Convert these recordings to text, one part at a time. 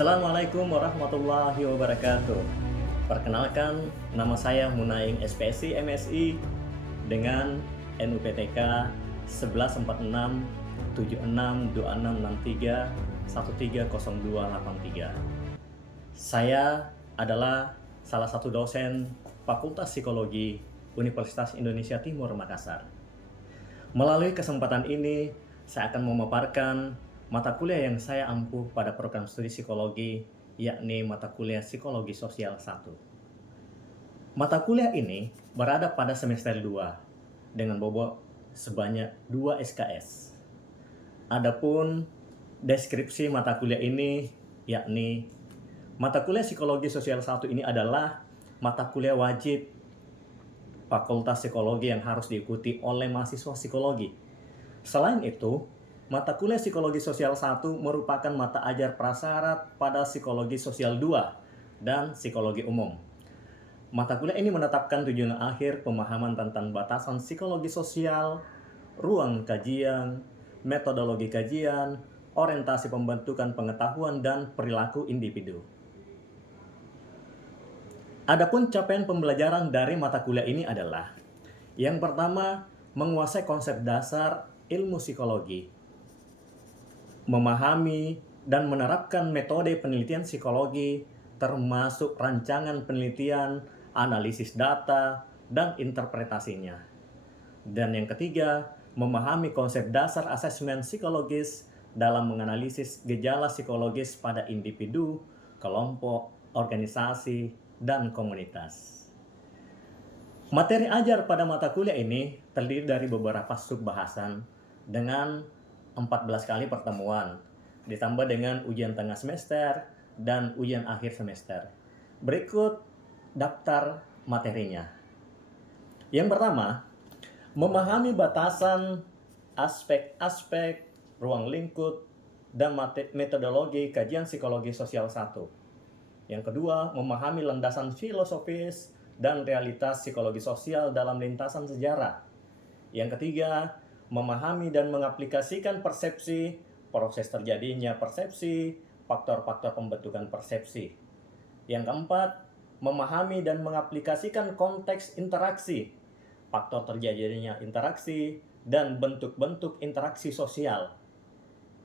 Assalamualaikum warahmatullahi wabarakatuh. Perkenalkan, nama saya Munaing SPSI MSI dengan NUPTK 1146762663130283. Saya adalah salah satu dosen Fakultas Psikologi Universitas Indonesia Timur Makassar. Melalui kesempatan ini, saya akan memaparkan mata kuliah yang saya ampuh pada program studi psikologi, yakni mata kuliah Psikologi Sosial 1. Mata kuliah ini berada pada semester 2 dengan bobot sebanyak 2 SKS. Adapun deskripsi mata kuliah ini yakni mata kuliah Psikologi Sosial 1 ini adalah mata kuliah wajib Fakultas Psikologi yang harus diikuti oleh mahasiswa psikologi. Selain itu, mata kuliah Psikologi Sosial 1 merupakan mata ajar prasyarat pada Psikologi Sosial 2 dan Psikologi Umum. Mata kuliah ini menetapkan tujuan akhir pemahaman tentang batasan psikologi sosial, ruang kajian, metodologi kajian, orientasi pembentukan pengetahuan, dan perilaku individu. Adapun capaian pembelajaran dari mata kuliah ini adalah: yang pertama, menguasai konsep dasar ilmu psikologi, memahami dan menerapkan metode penelitian psikologi termasuk rancangan penelitian, analisis data, dan interpretasinya. Dan yang ketiga, memahami konsep dasar asesmen psikologis dalam menganalisis gejala psikologis pada individu, kelompok, organisasi, dan komunitas. Materi ajar pada mata kuliah ini terdiri dari beberapa subbahasan dengan 14 kali pertemuan, ditambah dengan ujian tengah semester dan ujian akhir semester. Berikut daftar materinya. Yang pertama, memahami batasan aspek-aspek ruang lingkup dan metodologi kajian psikologi sosial 1. Yang kedua, memahami landasan filosofis dan realitas psikologi sosial dalam lintasan sejarah. Yang ketiga, memahami dan mengaplikasikan persepsi, proses terjadinya persepsi, faktor-faktor pembentukan persepsi. Yang keempat, memahami dan mengaplikasikan konteks interaksi, faktor terjadinya interaksi, dan bentuk-bentuk interaksi sosial.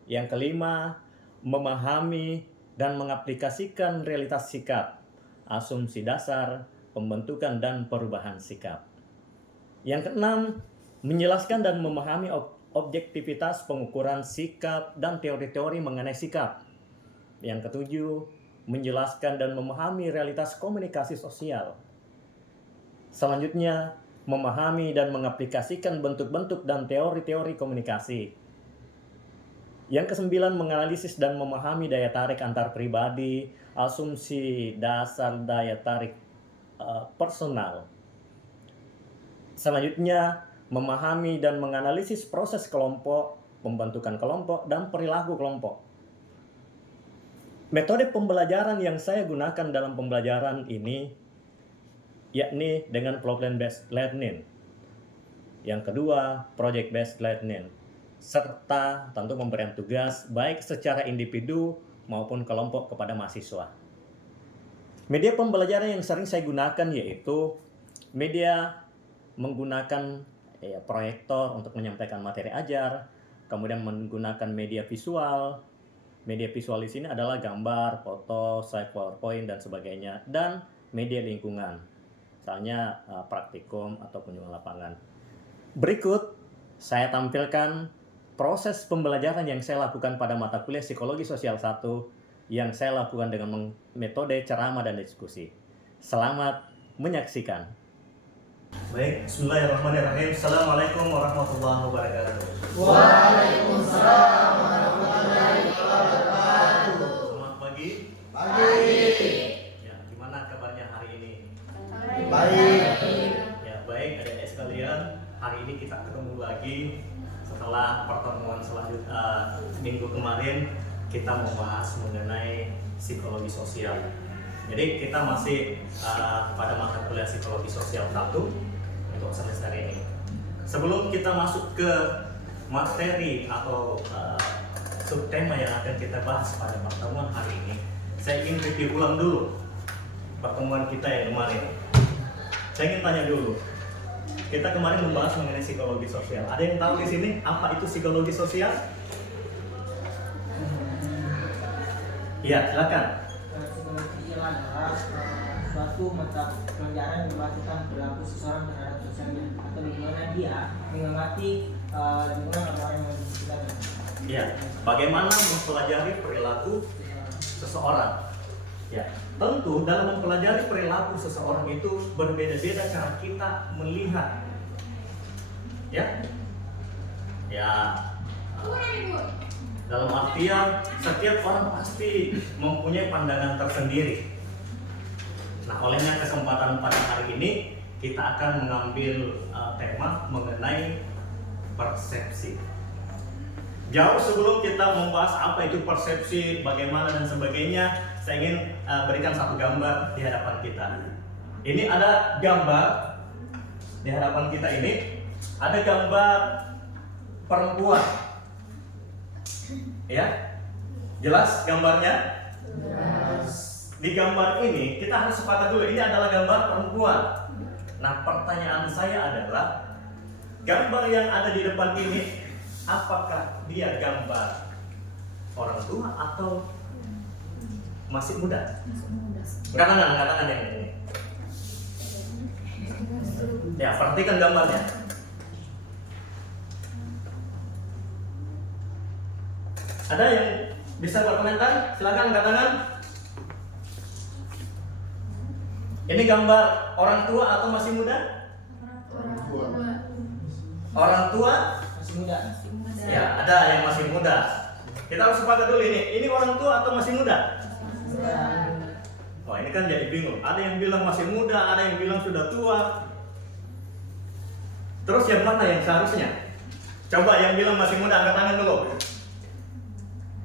Yang kelima, memahami dan mengaplikasikan realitas sikap, asumsi dasar, pembentukan dan perubahan sikap. Yang keenam, menjelaskan dan memahami objektivitas pengukuran sikap dan teori-teori mengenai sikap. Yang ketujuh, menjelaskan dan memahami realitas komunikasi sosial. Selanjutnya, memahami dan mengaplikasikan bentuk-bentuk dan teori-teori komunikasi. Yang kesembilan, menganalisis dan memahami daya tarik antar pribadi, asumsi dasar daya tarik personal. Selanjutnya, memahami dan menganalisis proses kelompok, pembentukan kelompok, dan perilaku kelompok. Metode pembelajaran yang saya gunakan dalam pembelajaran ini yakni dengan problem-based learning. Yang kedua, project-based learning, serta tentu pemberian tugas baik secara individu maupun kelompok kepada mahasiswa. Media pembelajaran yang sering saya gunakan yaitu media menggunakan proyektor untuk menyampaikan materi ajar, kemudian menggunakan media visual. Media visual di sini adalah gambar, foto, slide PowerPoint, dan sebagainya, dan media lingkungan, misalnya praktikum atau kunjungan lapangan. Berikut saya tampilkan proses pembelajaran yang saya lakukan pada mata kuliah Psikologi Sosial 1 yang saya lakukan dengan metode ceramah dan diskusi. Selamat menyaksikan. Baik, bismillahirrahmanirrahim. Assalamualaikum warahmatullahi wabarakatuh. Waalaikumsalam warahmatullahi wabarakatuh. Selamat pagi. Pagi. Ya, gimana kabarnya hari ini? Baik. Ya, baik adik-adik sekalian. Hari ini kita ketemu lagi setelah pertemuan selanjutnya minggu kemarin kita membahas mengenai psikologi sosial. Jadi kita masih pada mata kuliah Psikologi Sosial 1 untuk semester ini. Sebelum kita masuk ke materi atau subtema yang akan kita bahas pada pertemuan hari ini, saya ingin review ulang dulu pertemuan kita yang kemarin. Saya ingin tanya dulu. Kita kemarin membahas mengenai psikologi sosial. Ada yang tahu di sini apa itu psikologi sosial? Iya, silakan. Psikologi sosial adalah suatu mata pelajaran yang membahas tentang perilaku seseorang terhadap sosialnya atau bagaimana dia mengamati lingkungan orang yang ada di sekitarnya. Ya, bagaimana mempelajari perilaku seseorang. Ya, tentu dalam mempelajari perilaku seseorang itu berbeda-beda cara kita melihat. Ya, dalam artian setiap orang pasti mempunyai pandangan tersendiri. Nah, olehnya kesempatan pada hari ini kita akan mengambil tema mengenai persepsi. Jauh sebelum kita membahas apa itu persepsi, bagaimana dan sebagainya, saya ingin berikan satu gambar di hadapan kita. Ini ada gambar di hadapan kita ini, ada gambar perempuan. Ya, jelas gambarnya? Di gambar ini kita harus sepakat dulu, ini adalah gambar perempuan. Nah, pertanyaan saya adalah, gambar yang ada di depan ini, apakah dia gambar orang tua atau masih muda? Katakan yang ini. Ya, perhatikan gambarnya. Ada yang bisa berkomentar? Silakan katakan. Ini gambar orang tua atau masih muda? Orang tua? Masih muda. Ya, ada yang masih muda. Kita harus sepakat dulu ini. Ini orang tua atau masih muda? Oh, ini kan jadi bingung. Ada yang bilang masih muda, ada yang bilang sudah tua. Terus yang mana yang seharusnya? Coba yang bilang masih muda angkat tangan dulu.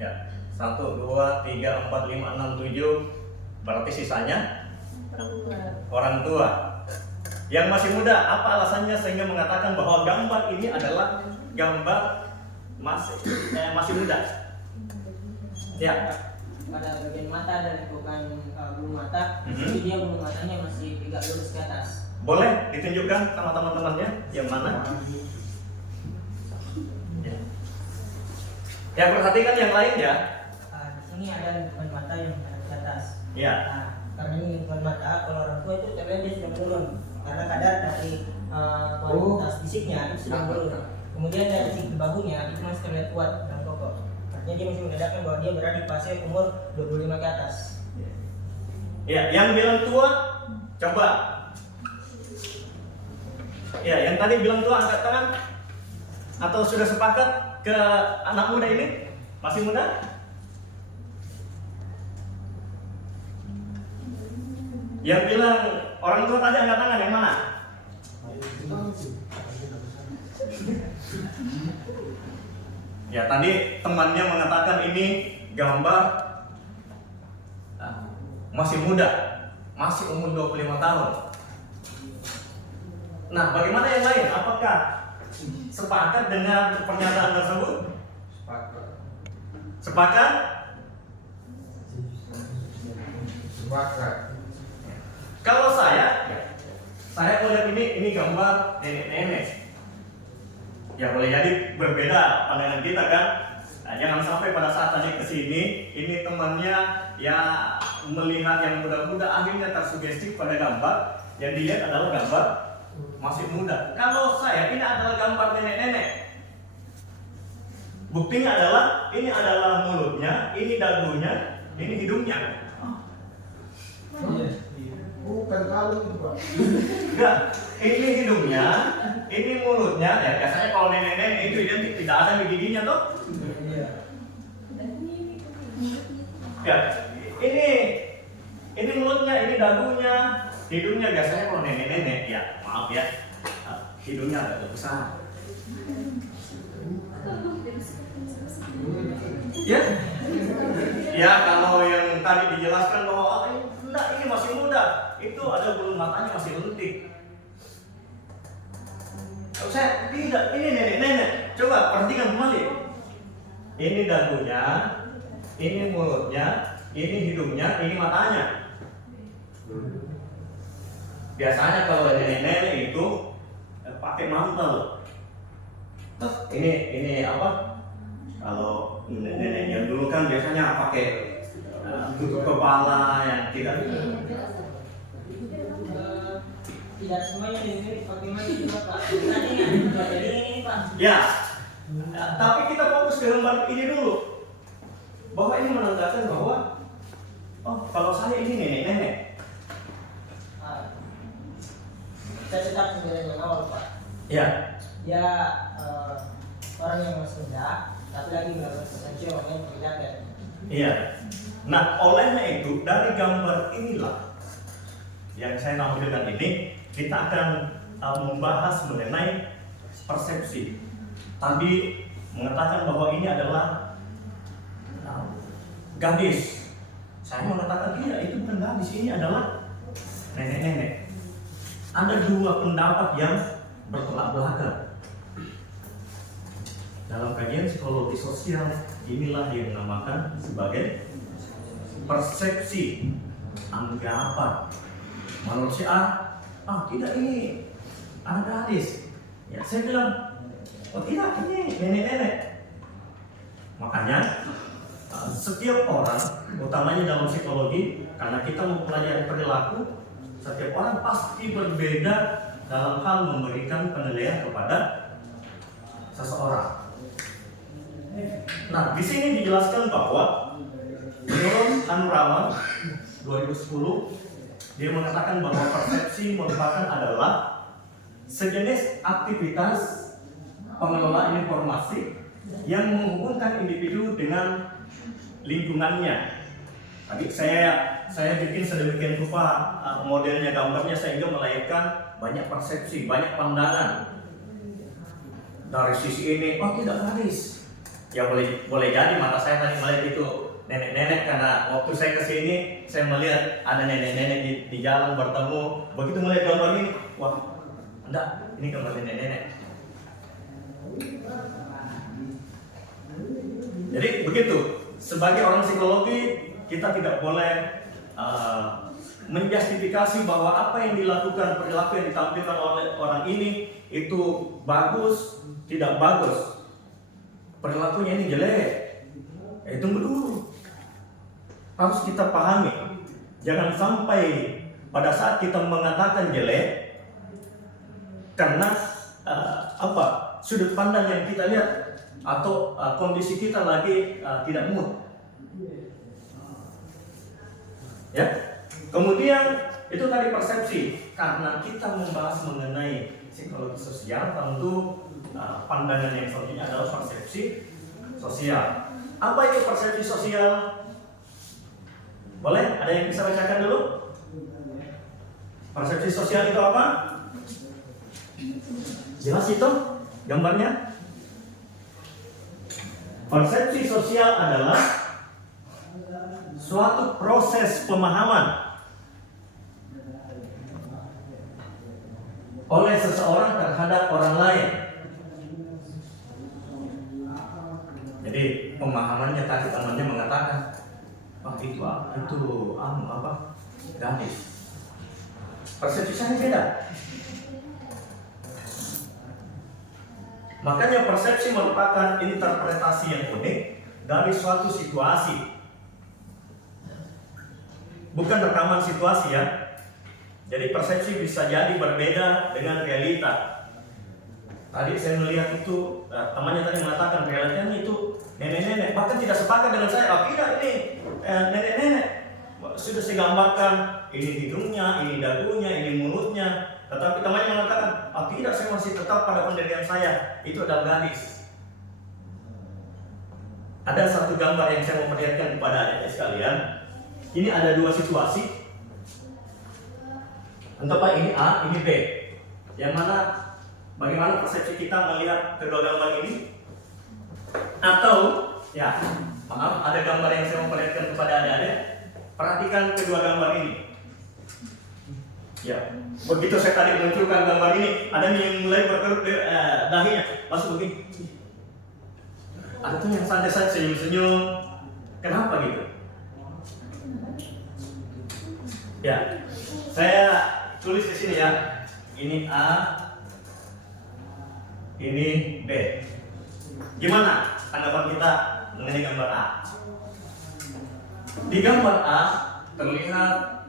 Ya, 1, 2, 3, 4, 5, 6, 7. Berarti sisanya orang tua. Yang masih muda, apa alasannya sehingga mengatakan bahwa gambar ini adalah gambar masih muda? Ya. Pada bagian mata dan bukan bulu mata, jadi dia bulu matanya masih tegak lurus ke atas. Boleh ditunjukkan sama teman-temannya yang mana? Ya, perhatikan yang lain ya. Di sini ada lingkungan mata yang ada di atas. Ya. Nah, karena ini lingkungan mata, kalau orang tua itu terlihat dia sudah menurun karena kadar dari kualitas fisiknya itu sudah menurun. Kemudian dari segi bahunya itu masih terlihat kuat dan kokoh. Artinya dia masih menandakan bahwa dia berada di fase umur 25 ke atas. Ya, yang bilang tua, coba. Ya, yang tadi bilang tua angkat tangan. Atau sudah sepakat ke anak muda ini? Masih muda? Yang bilang orang tua tadi angkat tangan yang mana? Ya, tadi temannya mengatakan ini gambar masih muda, masih umur 25 tahun. Nah, bagaimana yang lain? Apakah sepakat dengan pernyataan tersebut? Sepakat? Kalau saya melihat ini gambar nenek-nenek. Ya, boleh jadi berbeda pandangan kita kan. Nah, jangan sampai pada saat tadi kesini, ini temannya ya melihat yang muda-muda akhirnya tersugesti pada gambar yang dilihat adalah gambar masih muda. Kalau saya, ini adalah gambar nenek-nenek. Buktinya adalah ini adalah mulutnya, ini dagunya, ini hidungnya. Bukan kalau itu, Pak. Enggak, ini hidungnya, ini mulutnya. Ya biasanya kalau nenek-nenek itu identik tidak ada di giginya toh. Ya, ini mulutnya, ini dagunya, hidungnya. Biasanya kalau nenek-nenek, ya maaf ya, hidungnya agak besar. Ya, ya kalau yang tadi dijelaskan bahwa enggak, ini masih muda, itu ada bulu matanya masih lentik. Kalau saya tidak, ini nenek-nenek. Coba perhatikan kembali. Ini dagunya, ini mulutnya, ini hidungnya, ini matanya. Biasanya kalau nenek-nenek itu pakai mantel. Ini apa? Kalau nenek-nenek yang dulu kan biasanya pakai tutup kepala yang tidak. Tidak semuanya ini bagaimana juga Pak. Tadinya jadi ini Pak. Ya. Tapi kita fokus ke gambar ini dulu. Bahwa ini menandakan bahwa oh, kalau saya ini nenek-nenek. Saya tetap sebenarnya yang awal Pak. Ya. Dia orang yang masih muda, tapi lagi melakukan sesuatu yang tidak. Iya. Nah, olehnya itu dari gambar inilah yang saya nampilkan ini kita akan membahas mengenai persepsi. Tadi mengatakan bahwa ini adalah gadis. Saya mengatakan tidak, itu bukan gadis, ini adalah nenek-nenek. Ada dua pendapat yang bertolak belakang. Dalam kajian psikologi sosial, inilah yang dinamakan sebagai persepsi anggapan. Menurut si A, tidak, ini anak gadis. Ya, saya bilang, oh tidak, ini nenek-nenek. Makanya setiap orang, utamanya dalam psikologi, karena kita mempelajari perilaku, setiap orang pasti berbeda dalam hal memberikan penilaian kepada seseorang. Nah, di sini dijelaskan bahwa menurut Anurama 2010 dia mengatakan bahwa persepsi merupakan adalah sejenis aktivitas pengelola informasi yang menghubungkan individu dengan lingkungannya. Tadi saya bikin sedemikian rupa modelnya, gambarnya, sehingga melahirkan banyak persepsi, banyak pandangan. Dari sisi ini, oh tidak gadis. Ya boleh jadi mata saya tadi melihat itu nenek-nenek, karena waktu saya kesini saya melihat ada nenek-nenek di jalan bertemu. Begitu melihat gambar ini, wah enggak, ini gambar nenek-nenek. Jadi begitu, sebagai orang psikologi kita tidak boleh menjustifikasi bahwa apa yang dilakukan, perilaku yang ditampilkan oleh orang ini itu bagus, tidak bagus. Perilakunya ini jelek. Tunggu dulu. Harus kita pahami. Jangan sampai pada saat kita mengatakan jelek karena sudut pandang yang kita lihat atau kondisi kita lagi tidak mood. Ya. Kemudian itu tadi persepsi. Karena kita membahas mengenai psikologi sosial, tentu pandangan yang selanjutnya adalah persepsi sosial. Apa itu persepsi sosial? Boleh? Ada yang bisa bacakan dulu? Persepsi sosial itu apa? Jelas itu gambarnya? Persepsi sosial adalah suatu proses pemahaman oleh seseorang terhadap orang lain. Jadi pemahamannya tadi temannya mengatakan, itu gadis. Persepsi saya beda. Makanya persepsi merupakan interpretasi yang unik dari suatu situasi. Bukan rekaman situasi ya. Jadi persepsi bisa jadi berbeda dengan realita. Tadi saya melihat itu, temannya tadi mengatakan realitanya itu nenek-nenek. Bahkan tidak sepakat dengan saya, tidak ini nenek-nenek. Sudah saya gambarkan, ini hidungnya, ini dagunya, ini mulutnya. Tetapi temannya mengatakan, tidak, saya masih tetap pada pendirian saya. Itu adalah gadis. Ada satu gambar yang saya mau perlihatkan kepada adik-adik sekalian. Ini ada dua situasi. Entah ini A, ini B. Yang mana, bagaimana persepsi kita melihat kedua gambar ini? Atau, ya, maaf, ada gambar yang saya mau perlihatkan kepada adik-adik. Perhatikan kedua gambar ini. Ya, begitu saya tadi menunjukkan gambar ini, ada yang mulai berkerut dahinya, langsung begini. Ada tuh yang santai-santai senyum-senyum. Kenapa gitu? Ya, saya tulis di sini ya. Ini A, ini B. Gimana tanggapan kita mengenai gambar A? Di gambar A terlihat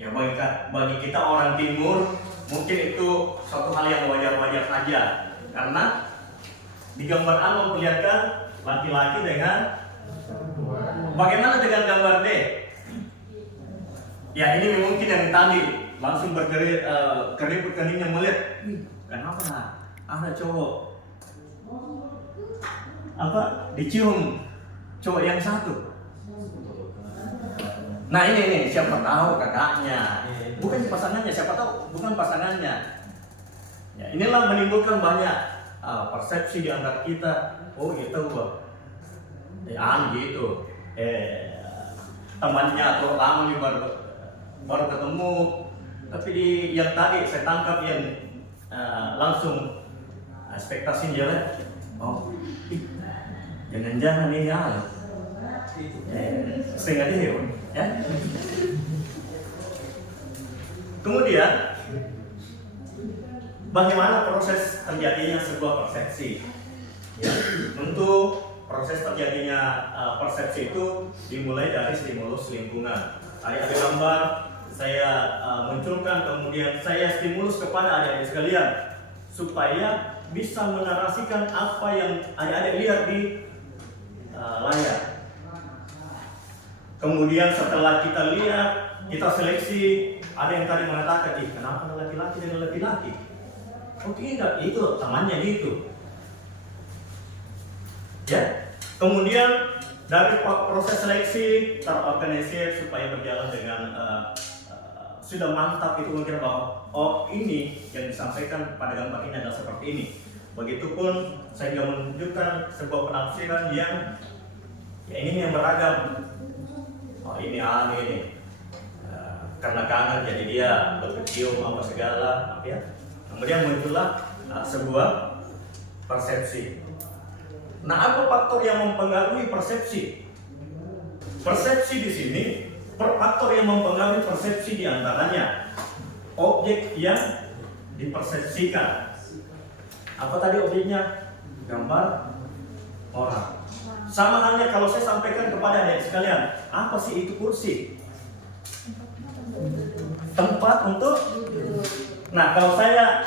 ya bagi kita orang timur mungkin itu suatu hal yang wajar-wajar saja, karena di gambar A memperlihatkan laki-laki dengan, bagaimana dengan gambar D? Ya ini mungkin yang tadi langsung keriput keningnya melihat, kenapa ada cowok dicium cowok yang satu. Nah ini siapa tahu kakaknya, bukan pasangannya, siapa tahu bukan pasangannya. Ya, inilah menimbulkan banyak persepsi di antara kita. Oh gitu, gitu. Temannya atau tamu baru ketemu, tapi yang tadi saya tangkap yang langsung ekspektasi jelek. Oh, jangan-jangan ini setengah dia ya. Kemudian bagaimana proses terjadinya sebuah persepsi? Ya, untuk proses terjadinya persepsi itu dimulai dari stimulus lingkungan. Tadi ada gambar, saya munculkan, kemudian saya stimulus kepada adik-adik sekalian supaya bisa menarasikan apa yang adik-adik lihat di layar. Kemudian setelah kita lihat, kita seleksi. Ada yang tadi mengatakan, kenapa laki-laki dengan laki-laki? Oh tidak, itu temannya gitu. Ya. Kemudian dari proses seleksi terorganisir supaya berjalan dengan sudah mantap, itu mungkin bahwa oh ini yang disampaikan pada gambar ini adalah seperti ini. Begitupun saya juga menunjukkan sebuah penafsiran yang ya ini yang beragam. Oh ini ini karena kangen jadi dia berkecium apa segala, ya. Kemudian muncullah sebuah persepsi. Nah, apa faktor yang mempengaruhi persepsi? Persepsi di sini, faktor yang mempengaruhi persepsi diantaranya objek yang dipersepsikan. Apa tadi objeknya? Gambar orang. Sama halnya kalau saya sampaikan kepada adik sekalian, apa sih itu kursi? Tempat untuk. Nah, kalau saya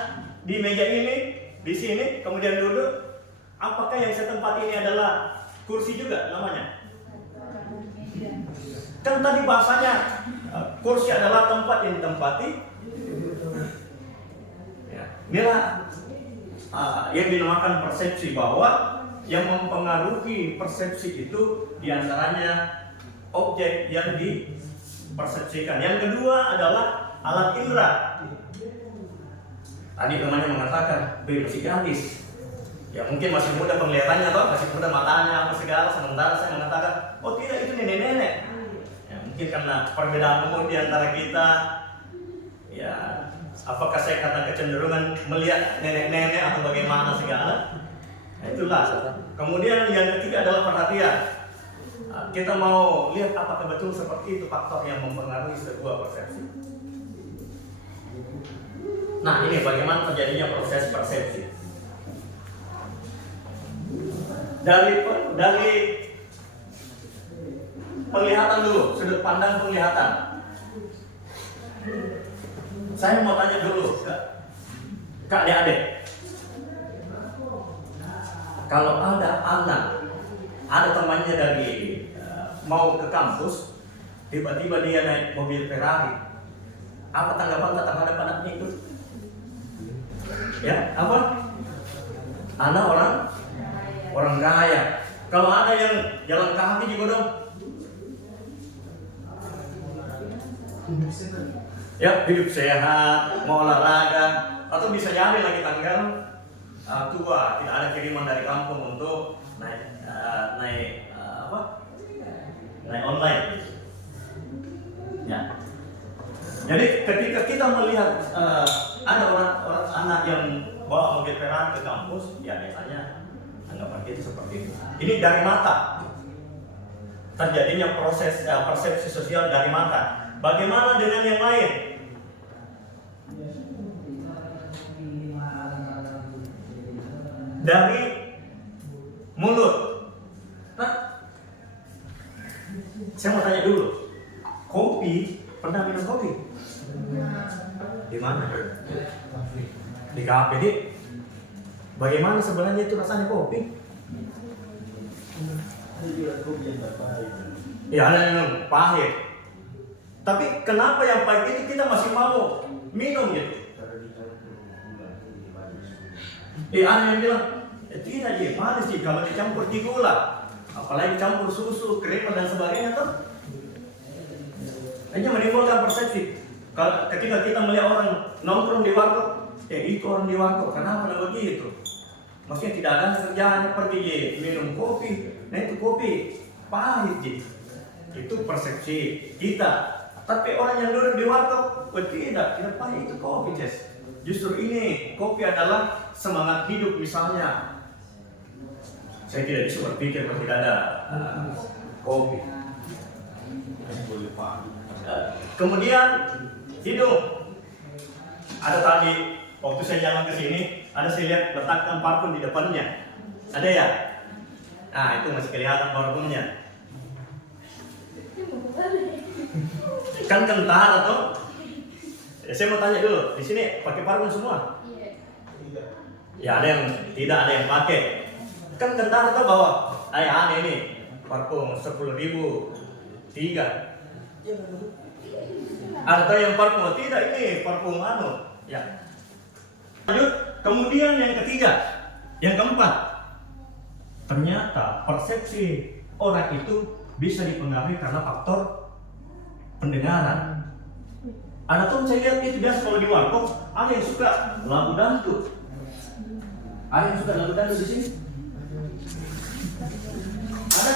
di meja ini, di sini, kemudian duduk, apakah yang saya tempati ini adalah kursi juga namanya? Kan tadi bahasanya kursi adalah tempat yang ditempati. Ya, inilah yang dinamakan persepsi, bahwa yang mempengaruhi persepsi itu diantaranya objek yang dipersepsikan. Yang kedua adalah alat indera. Tadi temannya mengatakan, masih gadis. Ya mungkin masih muda penglihatannya atau masih muda matanya apa segala, sementara saya mengatakan, oh tidak, itu nenek-nenek. Ya, mungkin karena perbedaan umur di antara kita. Ya, apakah saya kata kecenderungan melihat nenek-nenek atau bagaimana segala? Nah, itulah. Kemudian yang ketiga adalah perhatian. Kita mau lihat apakah betul seperti itu faktor yang mempengaruhi sebuah persepsi. Nah, ini bagaimana terjadinya proses persepsi. Dari penglihatan dulu, sudut pandang penglihatan. Saya mau tanya dulu ke adik-adik. Kalau ada anak, ada temannya dari mau ke kampus, tiba-tiba dia naik mobil Ferrari, apa tanggapan terhadap anaknya itu? Ya, apa? Anak orang kaya. Kalau ada yang jalan kaki juga dong. Ya, hidup sehat, mau olahraga, atau bisa jadi lagi tanggal tua, tidak ada kiriman dari kampung untuk naik online. Ya. Jadi ketika kita melihat ada orang anak yang bawa mobil Ferrari ke kampus, ya biasanya anggapan kita seperti itu. Ini dari mata. Terjadinya proses persepsi sosial dari mata. Bagaimana dengan yang lain? Dari mulut. Nah, saya mau tanya dulu. Kopi, pernah minum kopi? Di mana? Di kafe, Dik. Bagaimana sebenarnya itu rasanya kopi? Ya, ada yang pahit. Tapi kenapa yang pahit itu kita masih mau minum gitu? Ada yang bilang, tidak dia manis sih kalau dicampur di gula, apalagi campur susu, krim dan sebagainya tuh. Hanya menimbulkan persepsi. Kalau ketika kita melihat orang nongkrong di warkop, itu orang di warkop, kenapa begitu? Maksudnya tidak ada kerjaannya pergi minum kopi, nah itu kopi pahit gitu. Itu persepsi kita. Tapi orang yang duduk di warkop, tidak pahit itu kopi, Jess. Justru ini kopi adalah semangat hidup misalnya. Saya tidak bisa berpikir kalau tidak ada kopi. Kemudian hidung. Ada tadi waktu saya jalan ke sini, ada saya lihat letakkan parfum di depannya. Ada ya? Nah, itu masih kelihatan parfumnya. Kan kental atau? Saya mau tanya dulu, di sini pakai parfum semua? Ya, ada yang tidak, ada yang pakai. Kan kental atau bawa? Aneh nih, parfum 10.000 3. Ada yang parfum tidak, ini parfum ya. Lanjut, kemudian yang ketiga, yang keempat, ternyata persepsi orang itu bisa dipengaruhi karena faktor pendengaran. Ada tuh saya lihat itu biasa kalau di warkop, ada yang suka lagu dangdut. Ada yang suka lagu dangdut di sini? Ada?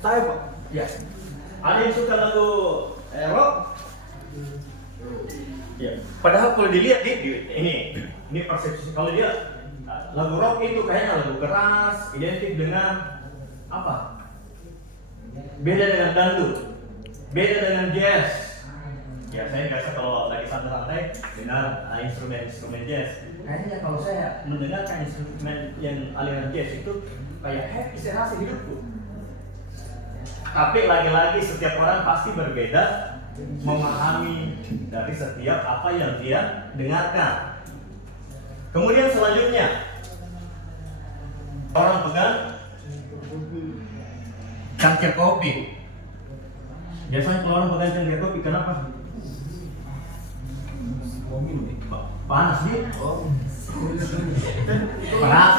Saya Pak? Ya. Ada yang suka lagu rock? Ya. Padahal kalau dilihat ini persepsi, kalau dia lagu rock itu kayaknya lagu keras, identik dengan apa? Beda dengan dangdut, beda dengan jazz. Ya, saya biasa kalau lagi santai-santai dengar instrumen jazz. Kayaknya kalau saya mendengarkan instrumen yang aliran jazz itu kayak happy, saya rasa hidupku. Tapi lagi-lagi setiap orang pasti berbeda memahami dari setiap apa yang dia dengarkan. Kemudian selanjutnya, orang pegang cangkir kopi. Biasanya kalau orang pegang cangkir kopi, kenapa? Panas nih. Panas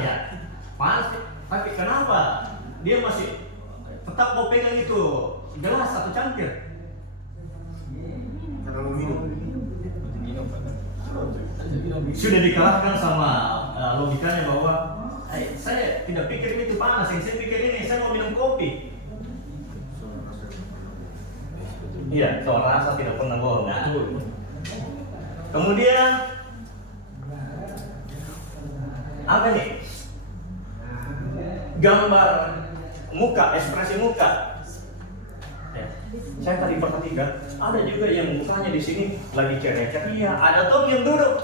ya. Panas. Tapi kenapa dia masih tetap mau pegang itu gelas atau cangkir? Sudah dikalahkan sama logikanya bahwa saya tidak pikir itu panas, yang saya pikir ini saya mau minum kopi. Iya, soal rasa tidak pernah bohong. Nah. Kemudian apa nih? Gambar muka, ekspresi muka. Saya tadi perhatikan, ada juga yang mukanya di sini lagi ceria-ceria. Ada tuh yang duduk,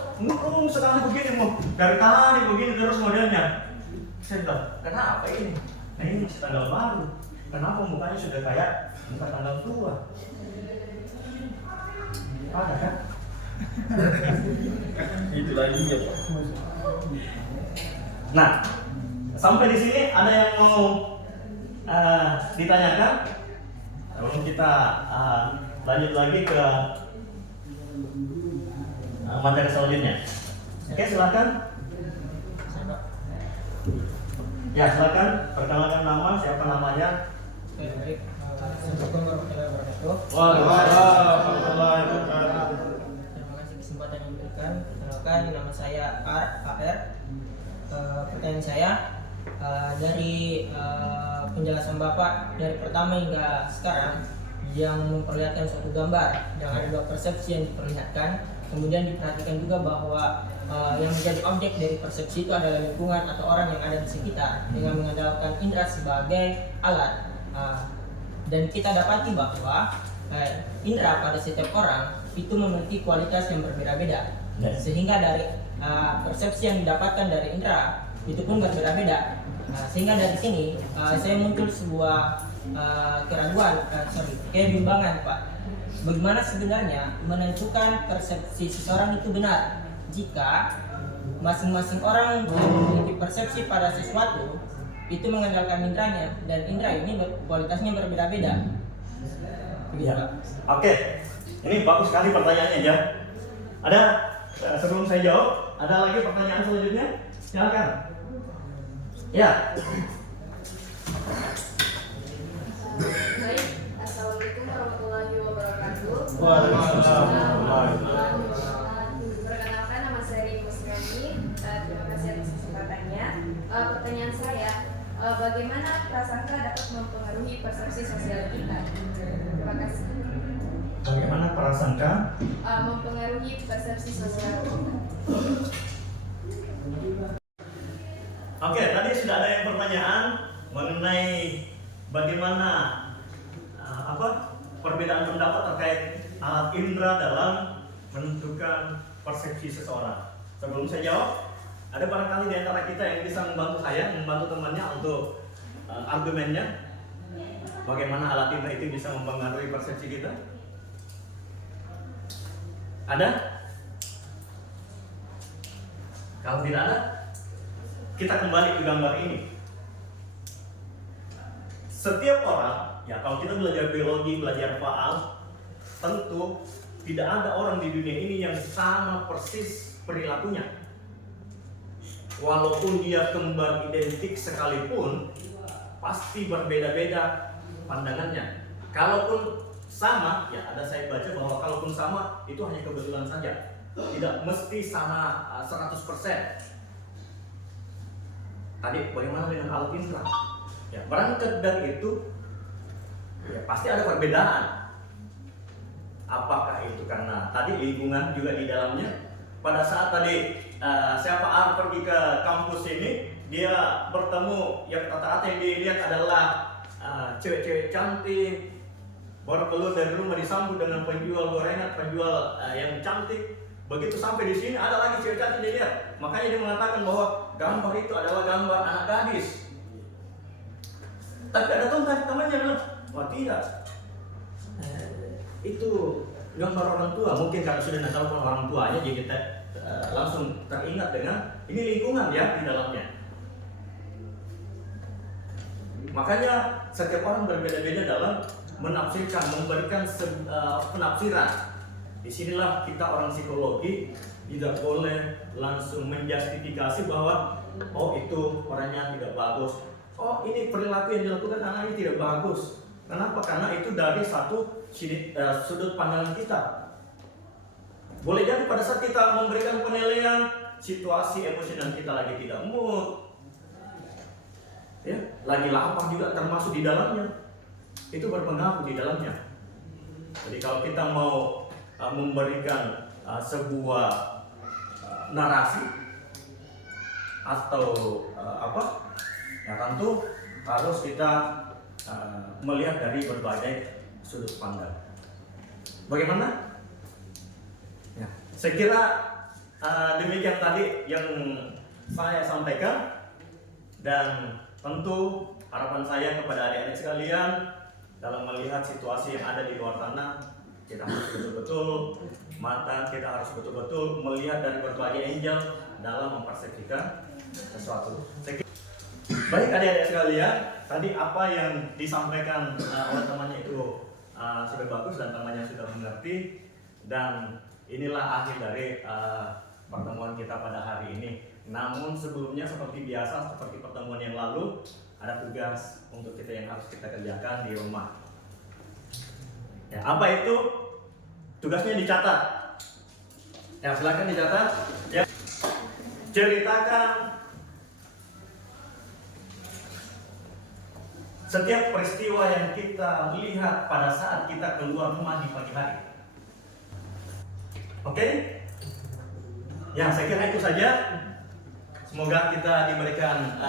sekali begini, dari tadi begini terus modelnya. Saya bilang, kenapa ini? Nah, ini masih tanggal baru. Kenapa mukanya sudah kayak muka tanggal tua? Ada kan? Itu lagi ya Pak. Nah, sampai di sini ada yang mau ditanyakan? Lalu kita lanjut lagi ke materi selanjutnya. Oke, silakan. Ya, silakan perkenalkan nama, siapa namanya? Assalamualaikum warahmatullahi wabarakatuh. Waalaikumsalam. Terima kasih kesempatan yang diberikan. Perkenalkan, nama saya AR. Pertanyaan saya, dari penjelasan Bapak dari pertama hingga sekarang yang memperlihatkan suatu gambar yang ada dua persepsi yang diperlihatkan, kemudian diperhatikan juga bahwa yang menjadi objek dari persepsi itu adalah lingkungan atau orang yang ada di sekitar dengan mengandalkan indera sebagai alat. Dan kita dapati bahwa indera pada setiap orang itu memiliki kualitas yang berbeda-beda. Ya. Sehingga dari persepsi yang didapatkan dari indera itu pun berbeda-beda. Sehingga dari sini saya muncul sebuah kebimbangan, Pak. Bagaimana sebenarnya menentukan persepsi seseorang itu benar jika masing-masing orang memiliki persepsi pada sesuatu itu mengandalkan indranya, dan indera ini kualitasnya berbeda-beda. Begitu, Ya. Pak. Oke, ini bagus sekali pertanyaannya ya. Ada sebelum saya jawab, ada lagi pertanyaan selanjutnya? Silakan. Ya. Baik, Assalamualaikum warahmatullahi wabarakatuh. Perkenalkan, nama saya Rini Musrani. Terima kasih atas kesempatannya. Pertanyaan saya, bagaimana prasangka dapat mempengaruhi persepsi sosial kita? Terima kasih. Bagaimana prasangka? Mempengaruhi persepsi sosial kita. Oke, tadi sudah ada yang pertanyaan mengenai bagaimana perbedaan pendapat terkait alat indera dalam menentukan persepsi seseorang. Sebelum saya jawab, ada barangkali di antara kita yang bisa membantu saya, membantu temannya untuk argumennya, bagaimana alat indera itu bisa mempengaruhi persepsi kita? Ada? Kalau tidak ada, kita kembali ke gambar ini. Setiap orang, ya kalau kita belajar biologi, belajar faal, tentu tidak ada orang di dunia ini yang sama persis perilakunya. Walaupun dia kembar identik sekalipun, pasti berbeda-beda pandangannya. Kalaupun sama, ya ada saya baca bahwa kalaupun sama, itu hanya kebetulan saja. Tidak mesti sama 100%. Tadi bagaimana dengan alat indera? Ya, berangkat dari itu, ya pasti ada perbedaan. Apakah itu karena tadi lingkungan juga di dalamnya? Pada saat tadi siapa A pergi ke kampus ini, dia bertemu yang rata-rata yang dilihat adalah cewek-cewek cantik, baru keluar dari rumah disambut dengan penjual gorengan, penjual yang cantik. Begitu sampai di sini ada lagi cewek cantik dilihat. Makanya dia mengatakan bahwa gambar itu adalah gambar anak gadis. Tapi ada temannya bilang, wah tidak, itu gambar orang tua. Mungkin karena sudah nakal orang tuanya, jadi kita langsung teringat dengan ini lingkungan ya di dalamnya. Makanya setiap orang berbeda-beda dalam menafsirkan, memberikan penafsiran. Disinilah kita orang psikologi tidak boleh langsung menjustifikasi bahwa oh itu orangnya tidak bagus, oh ini perilaku yang dilakukan anak ini tidak bagus. Kenapa? Karena itu dari satu sudut pandangan kita. Boleh jadi pada saat kita memberikan penilaian, situasi emosional kita lagi tidak mood, ya, lagi lapar juga termasuk di dalamnya, itu berpengaruh di dalamnya. Jadi kalau kita mau memberikan sebuah narasi atau ya tentu harus kita melihat dari berbagai sudut pandang. Bagaimana? Ya, saya kira demikian tadi yang saya sampaikan, dan tentu harapan saya kepada adik-adik sekalian dalam melihat situasi yang ada di luar sana, kita harus betul-betul mata, kita harus betul-betul melihat dari berbagai angle dalam mempersepsikan sesuatu. Baik adik-adik sekalian, tadi apa yang disampaikan oleh temannya itu sudah bagus dan temannya sudah mengerti, dan inilah akhir dari pertemuan kita pada hari ini. Namun sebelumnya seperti biasa, seperti pertemuan yang lalu, ada tugas untuk kita yang harus kita kerjakan di rumah. Ya, apa itu? Tugasnya dicatat. Ya, silakan dicatat. Ya. Ceritakan setiap peristiwa yang kita lihat pada saat kita keluar rumah di pagi hari. Oke? Ya, saya kira itu saja. Semoga kita diberikan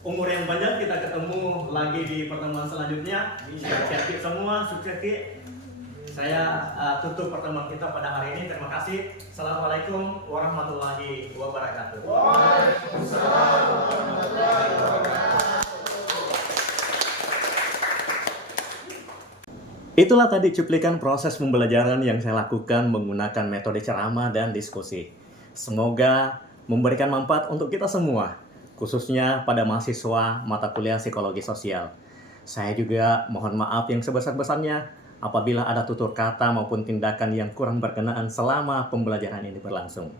umur yang panjang, kita ketemu lagi di pertemuan selanjutnya. Sukses semua, sukses. Saya tutup pertemuan kita pada hari ini. Terima kasih. Assalamualaikum warahmatullahi wabarakatuh. Waalaikumsalam warahmatullahi wabarakatuh. Itulah tadi cuplikan proses pembelajaran yang saya lakukan menggunakan metode ceramah dan diskusi. Semoga memberikan manfaat untuk kita semua, khususnya pada mahasiswa mata kuliah psikologi sosial. Saya juga mohon maaf yang sebesar-besarnya apabila ada tutur kata maupun tindakan yang kurang berkenaan selama pembelajaran ini berlangsung.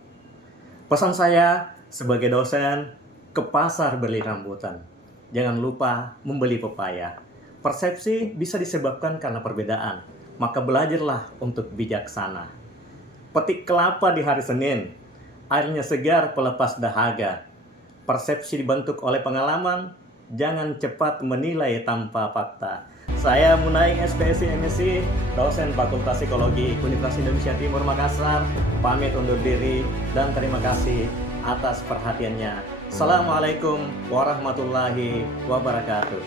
Pesan saya sebagai dosen, ke pasar beli rambutan. Jangan lupa membeli pepaya. Persepsi bisa disebabkan karena perbedaan, maka belajarlah untuk bijaksana. Petik kelapa di hari Senin, airnya segar pelepas dahaga. Persepsi dibentuk oleh pengalaman, jangan cepat menilai tanpa fakta. Saya Munaing SPSI MSc, dosen Fakultas Psikologi Universitas Indonesia Timur Makassar, pamit undur diri dan terima kasih atas perhatiannya. Assalamualaikum warahmatullahi wabarakatuh.